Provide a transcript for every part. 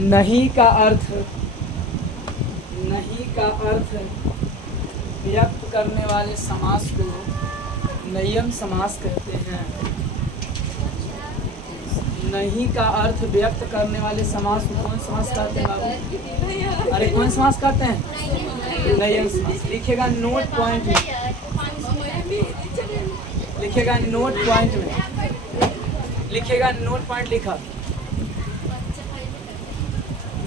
नहीं का अर्थ व्यक्त करने वाले समास को नय्यम समास कहते हैं। नहीं का अर्थ व्यक्त करने वाले समास को कौन समास कहते हैं बाबू? अरे कौन समास कहते हैं? नय्यम समास। लिखेगा नोट पॉइंट में, लिखेगा नोट पॉइंट में, लिखेगा नोट पॉइंट लिखा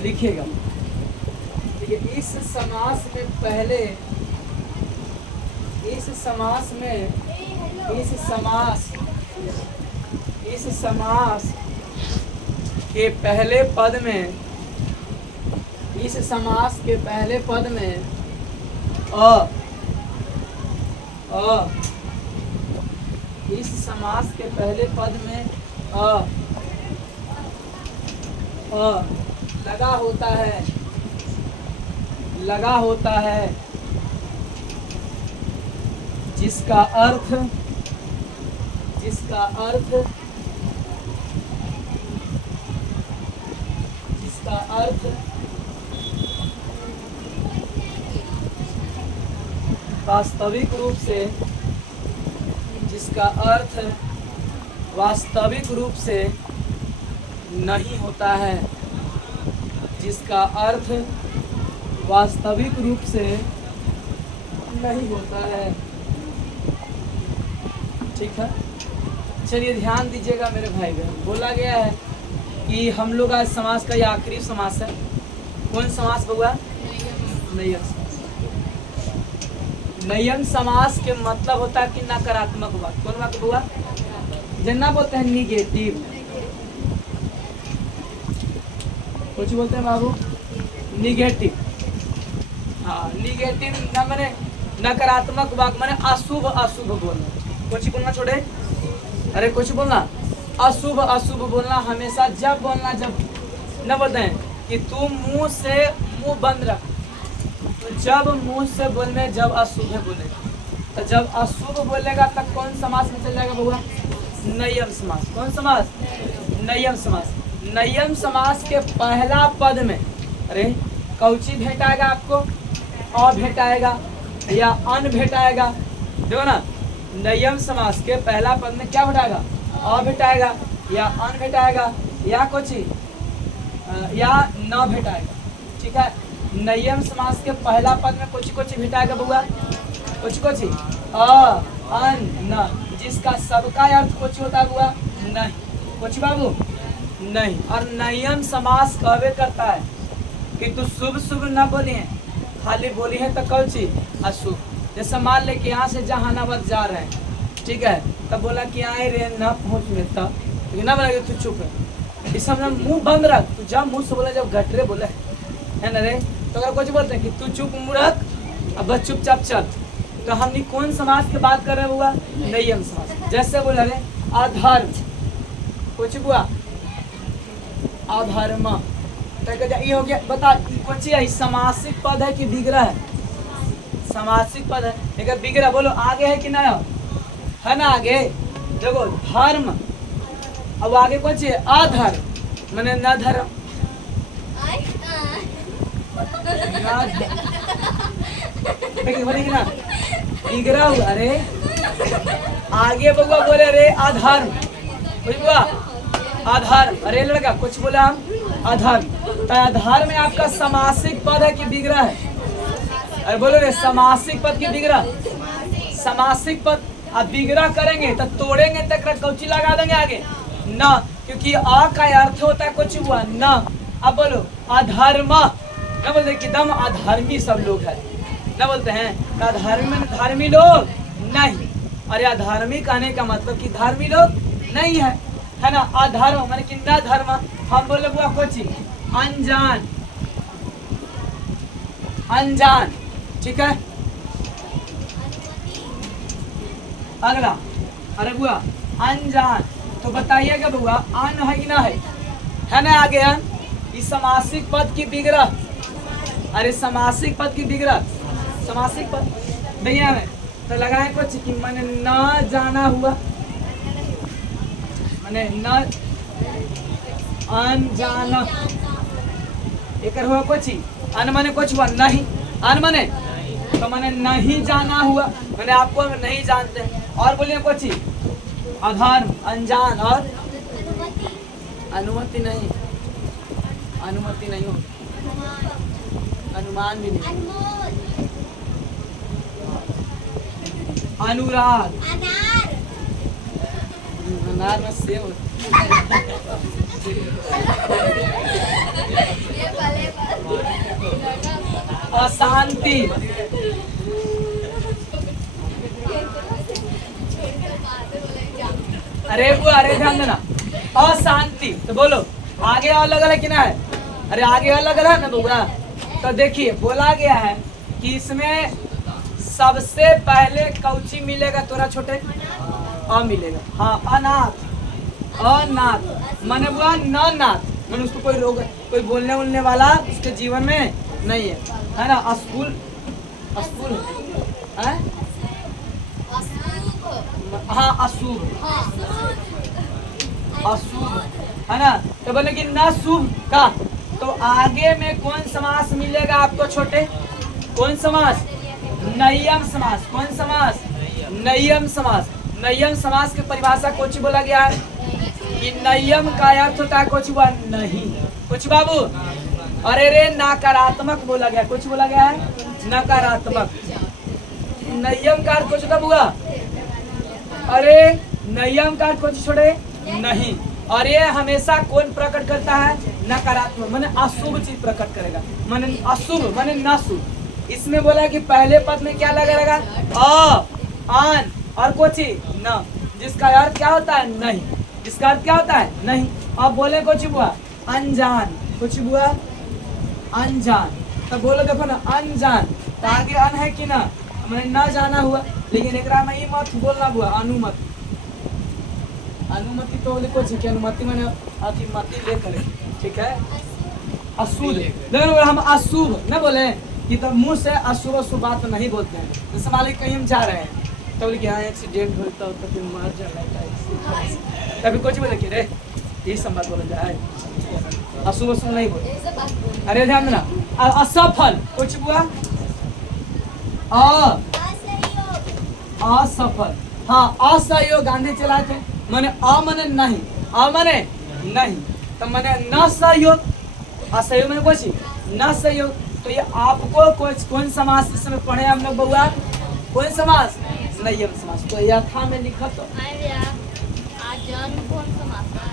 लिखेगा। ठीक है, इस समास में पहले इस समास के पहले पद में इस समास के पहले पद में इस समास के पहले पद में लगा होता है जिसका अर्थ वास्तविक रूप से नहीं होता है, जिसका अर्थ वास्तविक रूप से नहीं होता है। ठीक है, चलिए ध्यान दीजिएगा मेरे भाई बहन। बोला गया है कि हम लोग आज समास का ये आखिरी समास है। कौन समास हुआ? नय्यम समास। नय्यम समास के मतलब होता है कि नकारात्मक वाक्य। कौन वाक्य हुआ? जिन्ना बोलते हैं निगेटिव, कुछ बोलते हैं बाबू निगेटिव। हाँ, निगेटिव ना मैंने नकारात्मक वाक्य मैंने अशुभ बोलना। कुछ बोलना छोड़े, अरे कुछ बोलना अशुभ बोलना हमेशा। जब बोलना, जब न बोलते हैं कि तू मुंह बंद रख, तो जब मुंह से बोलने, जब अशुभ बोलेगा, तो जब अशुभ बोलेगा तब कौन समास में चल जाएगा बउआ? नय्यम समास। कौन समास? नय्यम समास। नय्यम समास के पहला पद में अरे कौची भेटाएगा आपको? अ भेटाएगा या अन भेटाएगा। देखो ना, नय्यम समास के पहला पद में क्या भेटाएगा? अ भेटाएगा या अन भेटाएगा या कोची या न भेटाएगा। ठीक है, नय्यम समास के पहला पद में कोची भेटाएगा बउआ? कोची अन न, जिसका सबका अर्थ कोची होता है बउआ? नहीं। कोची बाबू? नहीं। और नय्यम समास कहवे करता है कि तू शुभ न बोली है, खाली बोली है तो कौची अशुभ। जैसे मान ले कि यहाँ से जहानाबाद जा रहे हैं, ठीक है, तब बोला कि आए रे न पहुँच में, तब ना बोला कि तू चुप है। इस समय मुंह बंद रख, तू जब मुंह से बोला, जब घटरे बोले है ना रे, तो अगर कुछ बोलते हैं कि तू चुप मुँह रख, अब बस चुपचाप चल, तो हमने कौन समास की बात कर रहे हुआ? नय्यम समास। जैसे बोला रे अधर्म, कुछ हुआ अधर्म, तो ये हो गया। बता कुछ समासिक पद है कि विग्रह है? समासिक पद है। लेकिन विग्रह बोलो आगे है कि ना है ना? आगे देखो धर्म, अब आगे कुछ अधर्म मैंने न धर्म, ना विग्रह हुआ। अरे आगे बउआ बोले रे अधर्म, कुछ हुआ अधर्म। अरे लड़का कुछ बोला हम अधर्म, तो अधर्म में आपका समासिक पद है कि विग्रह है? अरे बोलो रे समासिक पद की विग्रह? समासिक पद। अब विग्रह करेंगे तो तोड़ेंगे तक कौची लगा देंगे आगे न, क्योंकि अ का अर्थ होता है कुछ हुआ न। अब बोलो अधर्म, न बोलते कि दम अधर्मी सब लोग है, न बोलते हैं धर्मी लोग नहीं। अरे अधर्मी कहने का मतलब कि धर्मी लोग नहीं है ना? अधर्म माने कि न धर्म। हम बोले बुआ कोची अनजान। ठीक है, अगला अरे बुआ अनजान, तो बताइएगा बुआ अन है कि ना है ना? आगे अन, इस समासिक पद की विग्रह। अरे समासिक पद की विग्रह, समासिक पद भैया में तो लगाए कुछ कि मैंने न जाना हुआ, मैंने न अनजाना एक हुआ कोची अन माने कुछ हुआ नहीं, अन माने तो माने नहीं जाना हुआ, मैंने आपको नहीं जानते। और बोलिए कोची अधर्म अनजान, और अनुमति नहीं, अनुमति नहीं हो, अनुमान भी नहीं, अनुराग, अनार में सेब, अशांति, अरे वो अरे ध्यान देना, अशांति। तो बोलो आगे अलग अलग किना है, अरे आगे अलग अलग ना बोला। तो देखिए बोला गया है कि इसमें सबसे पहले कौची मिलेगा तोरा छोटे, अ मिलेगा। हाँ अनाथ, अनाथ माने हुआ न नाथ, मैंने उसको कोई रोग कोई बोलने उलने वाला उसके जीवन में नहीं है ना। अस्कुल, अस्कुल है हाँ अशुभ, अशुभ है ना। तो बोले कि न शुभ का, तो आगे में कौन समास मिलेगा आपको छोटे, कौन समास, नय्यम समास। कौन समास, नय्यम समास। नय्यम समास की परिभाषा कुछ बोला गया है कि नय्यम का अर्थ होता है कुछ हुआ नहीं, कुछ बाबू, अरे रे नकारात्मक बोला गया, कुछ बोला गया है नकारात्मक। नय्यम का अर्थ कुछ तब हुआ, अरे नय्यम का अर्थ कुछ छोड़े नहीं, और ये हमेशा कौन प्रकट करता है, नकारात्मक माने अशुभ चीज प्रकट करेगा, माने अशुभ माने न शुभ। इसमें बोला कि पहले पद में क्या लगेगा, अ आन और कोची न, जिसका अर्थ क्या होता है नहीं, जिसका अर्थ क्या होता है नहीं। अब बोले कुछ हुआ अनजान, कुछ हुआ अनजान। तो बोलो देखो ना अनजान, तो आगे अन है कि ना, मैंने न जाना हुआ, लेकिन एक में ये मत बोलना हुआ अनुमति। अनुमति तो लिखो कि अनुमति मैंने अतिमति लेकर, ठीक है। अशुभ लेकिन हम अशुभ न बोले कि तो मुंह से अशुभ अशुभ बात नहीं बोलते हैं। जैसे मालिक कहीं हम जा रहे हैं तो बोले कि हाँ एक्सीडेंट होता हो तो फिर मार जाना है, तभी कुछ बोले कि रे ये संबाद बोला जाए, अशुभ अशुभ नहीं बोले। अरे ध्यान देना, असफल कुछ हुआ असफल, हाँ असहयोग गांधी चलाए थे, मैंने अ मने नहीं, अ मने नहीं, तो मैंने न सहयोग, असहयोग मैंने कुछ न सहयोग। तो ये आपको कौन समास इस समय पढ़े हम लोग बउआ, कौन समास, नय्यम समास। तो यथा में लिखा तो आजन कौन समास है,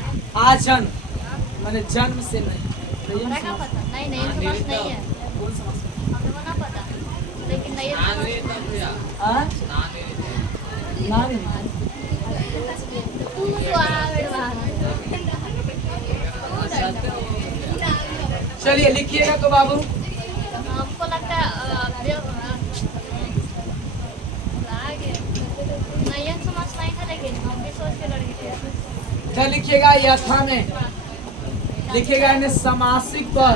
आजन मैंने जन्म से नहीं, नय्यम क्या समास पता, नहीं समास नहीं है, कौन समास, हमको ना पता, लेकिन नहीं हाँ नाम चलिए लिखिएगा तो बाबू। हमको लगता है नयन समास नहीं था, लेकिन हम भी सोच के लड़के थे। क्या लिखिएगा यथा में, लिखिएगा इन्हें समासिक पर,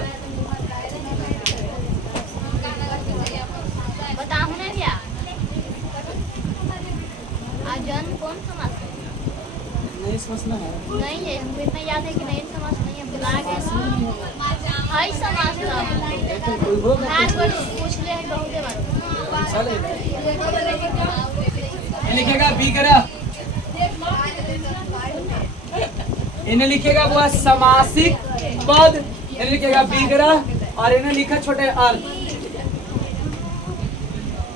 बताऊं ना क्या, आजन कौन समास है, नहीं समझना है, नहीं है, हमको इतना याद है कि नयन समास नहीं है, बुला गए हाई समास तो कोई होगा हाथ पर पूछ ले है बहुते बार चले। ये लिखेगा विग्रह, इन्हें लिखेगा वो समासिक पद, इन्हें लिखेगा विग्रह, और इन्हें लिखा छोटे अर्थ,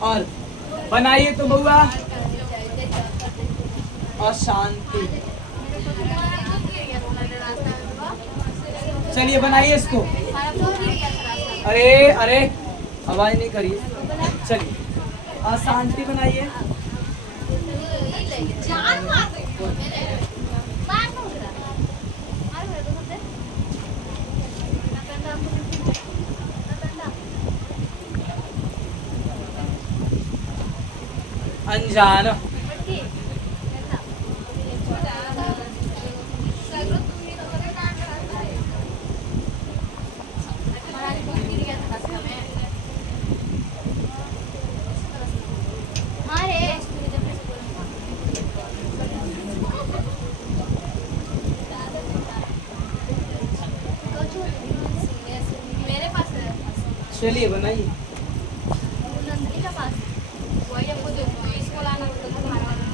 और बनाइए तो बउआ अशांति। चलिए बनाइए इसको, अरे अरे आवाज नहीं करिए, चलिए अशांति बनाइए। अनजान, चलिए बनाइए। नंदनी के पास वही हमको जो इसको लाना होता था बाहर वाला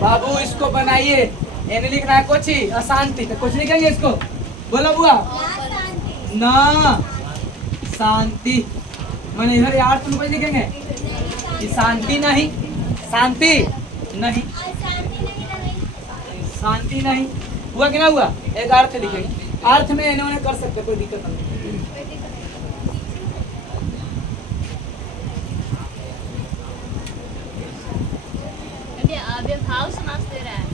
बाबू इसको बनाइए। एने लिखना है कोची अशांति, तो कुछ लिखेंगे इसको, बोलो बुआ। ना शांति मैंने इधर यार तुम कुछ लिखेंगे कि शांति नहीं, शांति नहीं, शांति नहीं हुआ कि ना हुआ। एक अर्थ लिखेंगे, अर्थ में इन्होंने कर सकते, कोई दिक्कत नहीं। अभी भाव समास दे रहा है।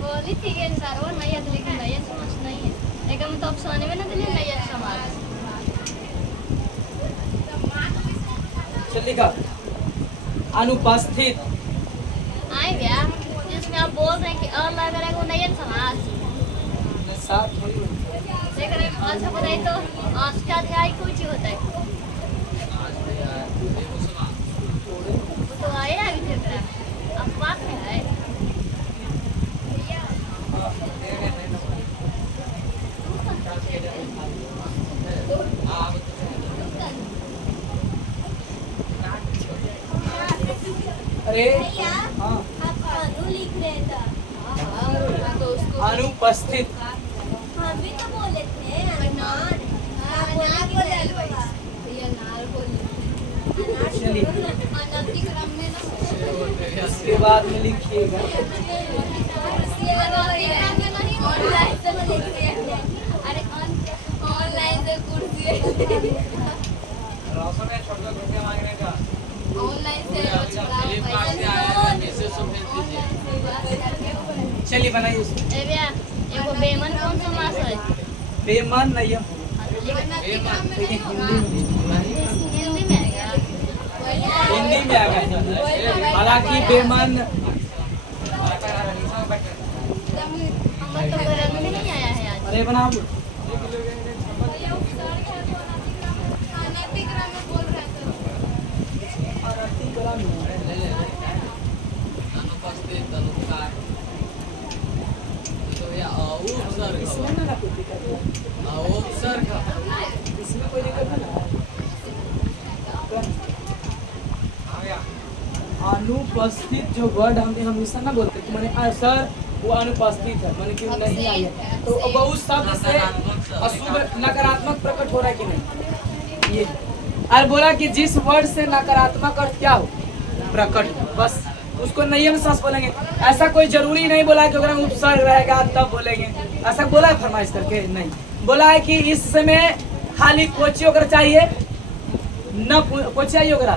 बोली थी कि सर्वर नहीं है, लेकिन नया समास नहीं है। लेकिन तो ऑप्शन में ना दिले नया समास। चलिए का अनुपस्थित आए क्या जिसमें आप बोल रहे हैं कि अ लग रहा है वो नया समास। साथ थोड़ी होती है। लेकिन अच्छा बताइए तो अष्टाध्यायी कोई चीज होता है? वो तो आया अभी फिर मेरा अब बात में है। अरे हाँ अनु लिख रहे थे। तो उसको अनुपस्थित हम भी तो बोले थे अनार। अनार बोले बाबा। भैया नार बोली। चलिए अनति क्रम में ना उसके बाद में लिखिएगा ऑनलाइन से लिखते हैं। अरे ऑनलाइन से कुर्सी ऑनलाइन से चलिए बनाइए उसको। ए भैया एगो बेमन कौन सा मास है? बेमन नहीं है, हिंदी हिंदी में आएगा। में आ गया। हालांकि बेमन हमको तो गरम में नहीं आया है आज। अरे बना इसमें कोई दिक्कत नहीं है। अनुपस्थित जो वर्ड हम हमेशा ना बोलते कि मैंने सर वो अनुपस्थित है, मैंने क्यों नहीं आई है, तो अब उस शब्द से अशुभ नकारात्मक प्रकट हो रहा है कि नहीं। ये और बोला कि जिस वर्ड से नकारात्मक अर्थ क्या हो प्रकट हो, बस उसको नियम सांस बोलेंगे। ऐसा कोई जरूरी नहीं बोला कि अगर उपसर्ग रहेगा तब बोलेंगे, ऐसा बोला है फरमाइश करके नहीं। बोला है कि इस समय खाली कोची ओकरा चाहिए, न कोची चाहिए ओकरा,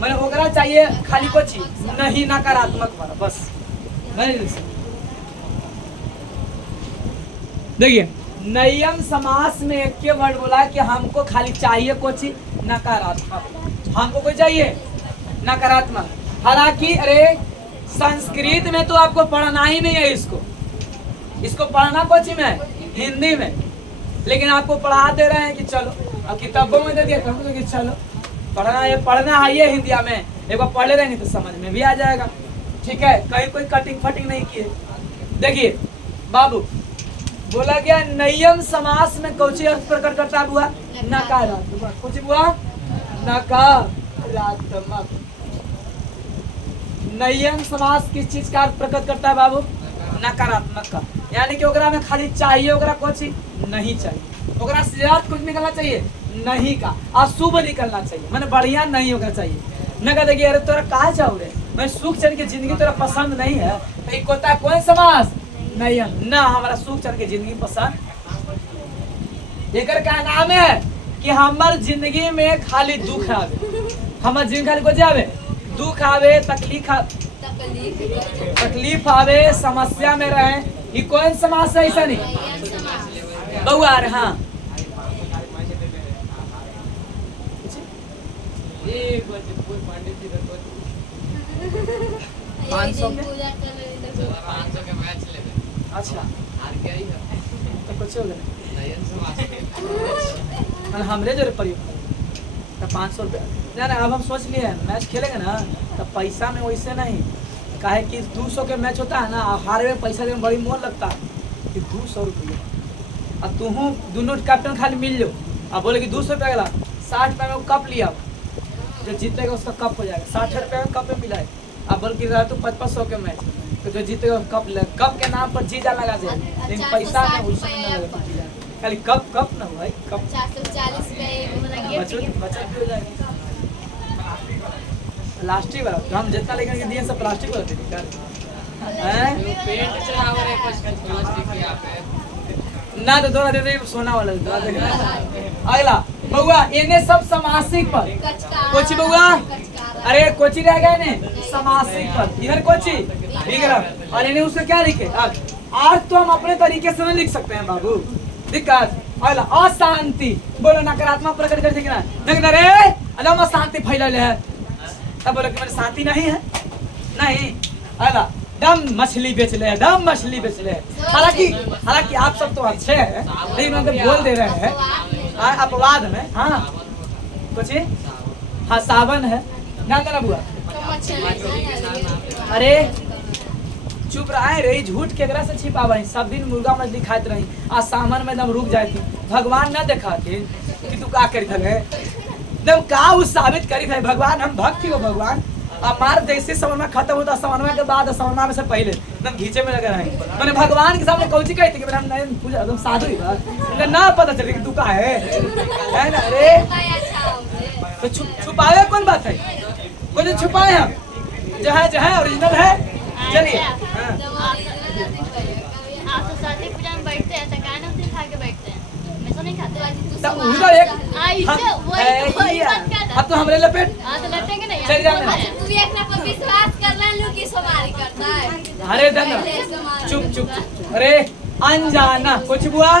मैंने ओकरा चाहिए खाली कोची नहीं नकारात्मक वाला, बस। देखिए नियम समास में एक के वर्ड बोला कि हमको खाली चाहिए कोची नकारात्मक, हमको कोई चाहिए नकारात्मक। हालांकि अरे संस्कृत में तो आपको पढ़ना ही नहीं है, इसको पढ़ना कोची में हिंदी में, लेकिन आपको पढ़ा दे रहे हैं कि चलो, अब किताबों में दे दिया तो कि चलो पढ़ना है ये हिंदी में, एक बार पढ़ लेंगे तो समझ में भी आ जाएगा। ठीक है, कहीं कोई कटिंग फटिंग नहीं किए। देखिए बाबू बोला गया नियम समास में कौची अर्थ प्रकट करता हुआ नकारात्मक, कुछ हुआ नकारात्मक। नियम समास किस चीज का अर्थ प्रकट करता है बाबू? नकारात्मक का, यानी कि ओकरा में खाली चाहिए ओकरा कोची नहीं चाहिए, ओकरा से अर्थ कुछ निकलना चाहिए नहीं का, अशुभ निकलना चाहिए, मैंने बढ़िया नहीं होगा चाहिए। न कहते कि अरे तोरा कहा जाओ रे, मैं सुख चैन की जिंदगी तोरा पसंद नहीं है, तो एक होता है कौन समास नहीं है ना, हमारा सुख चैन की जिंदगी पसंद। एकर का नाम है कि हमार जिंदगी में खाली दुख आवे, हमार जिंदगी खाली को जावे दुख आवे, तकलीफ आवे, समस्या में रहे, ये कौन समास है? ऐसा नहीं बउआ। हाँ 500 के अच्छा तो कुछ हो गया मैंने हमरे जो प्रयोग करें तो 500 रुपया ना अब हम सोच लिए मैच खेलेंगे ना तो पैसा में वैसे नहीं काहे कि 200 के मैच होता है ना हारे में पैसा देने में बड़ी मोल लगता है कि 200 रुपया और तुम दोनों कैप्टन खाली मिल लो अब बोले कि 200 रुपया गला 60 रुपया में वो कप लिया जो जीतेगा उसका कप हो जाएगा 60 रुपया में कप में मिला है अब बोल कि रहा तो 500 के मैच तो जो जीतेगा कप के नाम पर जीजा लगा दे लेकिन पैसा में उसमें नहीं लगा खाली कप ना भाई कप 440 पे बचत भी हो जाएगा प्लास्टिक वाला तो हम जितना लेकर के दिए सब प्लास्टिक वाला दे हैं ना तो दोनों दे दे सोना वाला दे अगला बउआ इन्हें सब समासिक पर कोची बउआ अरे कोची रह गए ने समासिक पर इधर कोची विग्रह और इन्हें उसका क्या लिखे आज तो हम अपने तरीके से नहीं लिख सकते हैं बाबू दिक्कत अगला अशांति बोलो नकारात्मक प्रकट कर दिखना नहीं अरे अदम अशांति फैलले है तब बोलो कि मेरे शांति नहीं है नहीं अगला दम मछली बेच ले दम मछली बेच ले हालांकि आप सब तो अच्छे हैं लेकिन उनको बोल दे रहे हैं अपवाद में हाँ कुछ हाँ सावन है ना ना बुआ अरे चुप रहा रे झूठ केकरा से छिपावे सब दिन मुर्गा मछली खाते रही आज सामान में दम रुक जाए भगवान ना दिखाते कि तू का करी थे दम का उ साबित करी थे भगवान हम भक्त हो भगवान हमार जैसे समरमा खत्म होता समरमा के बाद समरमा में से पहले एकदम घीचे में लगे रहे मैंने भगवान के सामने कौची कहती कि हम नहीं पूजा एकदम साधु ही ना पता चले कि तू का है ना अरे तो छुपावे कौन बात है कुछ छुपाए हम जो है ओरिजिनल है चलिए आप तो साथी पूजा में बैठते हैं तो कान हम खा के बैठते हैं मैं तो नहीं खाते तो उधर एक अब तो हमरे लपेट हां तो लपेटेंगे नहीं चल जाना तू एकरा पर विश्वास कर ले लो कि सोमारी करता है अरे धन चुप अरे अनजाना कुछ बुआ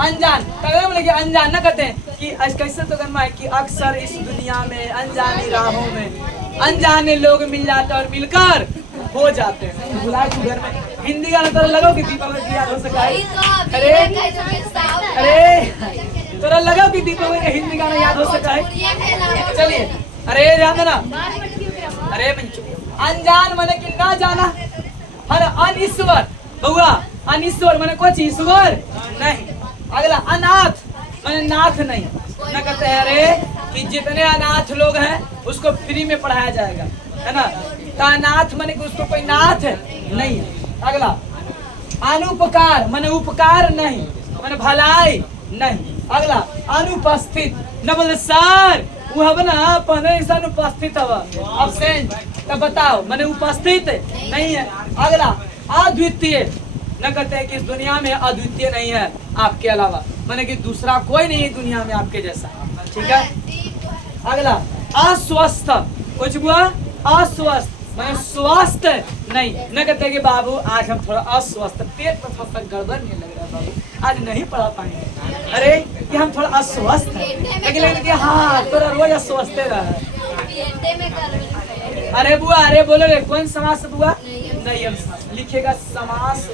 अनजान कदम लगे अनजान ना कहते हैं कि कैसे तो करना है कि अक्सर इस दुनिया में अनजानी राहों में अनजाने लोग मिल जाते और मिलकर हो जाते हैं बुलाए तू घर में हिंदी गाना तो लगाओ कि दीपावली की याद हो सका अरे तोरा लगाओ कि दीपावली का हिंदी गाना याद हो सका है चलिए अरे ध्यान देना अरे अनजान माने कि ना जाना हर अनिश्वर बउआ अनिश्वर माने कुछ ईश्वर नहीं अगला अनाथ माने नाथ नहीं ना कहते हैं अरे कि जितने अनाथ लोग हैं उसको फ्री में पढ़ाया जाएगा है ना तो अनाथ माने कि उसको कोई नाथ है नहीं है अगला अनुपकार माने उपकार नहीं माने भलाई नहीं अगला अनुपस्थित न बोले सर वो हब ना पहले ऐसा अनुपस्थित हवा अब्सेंट तब बताओ माने उपस्थित नहीं है अगला अद्वितीय न कहते हैं कि इस दुनिया में अद्वितीय नहीं है आपके अलावा माने कि दूसरा कोई नहीं है दुनिया में आपके जैसा ठीक है अगला अस्वस्थ कुछ हुआ अस्वस्थ माने स्वस्थ नहीं न कहते कि बाबू आज हम थोड़ा अस्वस्थ पेट में थोड़ा गड़बड़ नहीं लग रहा बाबू आज नहीं पढ़ा पाएंगे अरे कि हम थोड़ा अस्वस्थ हैं लेकिन हाँ थोड़ा रोज अस्वस्थ रहा अरे बुआ अरे बोलो रे कौन समास बुआ नहीं लिखेगा समास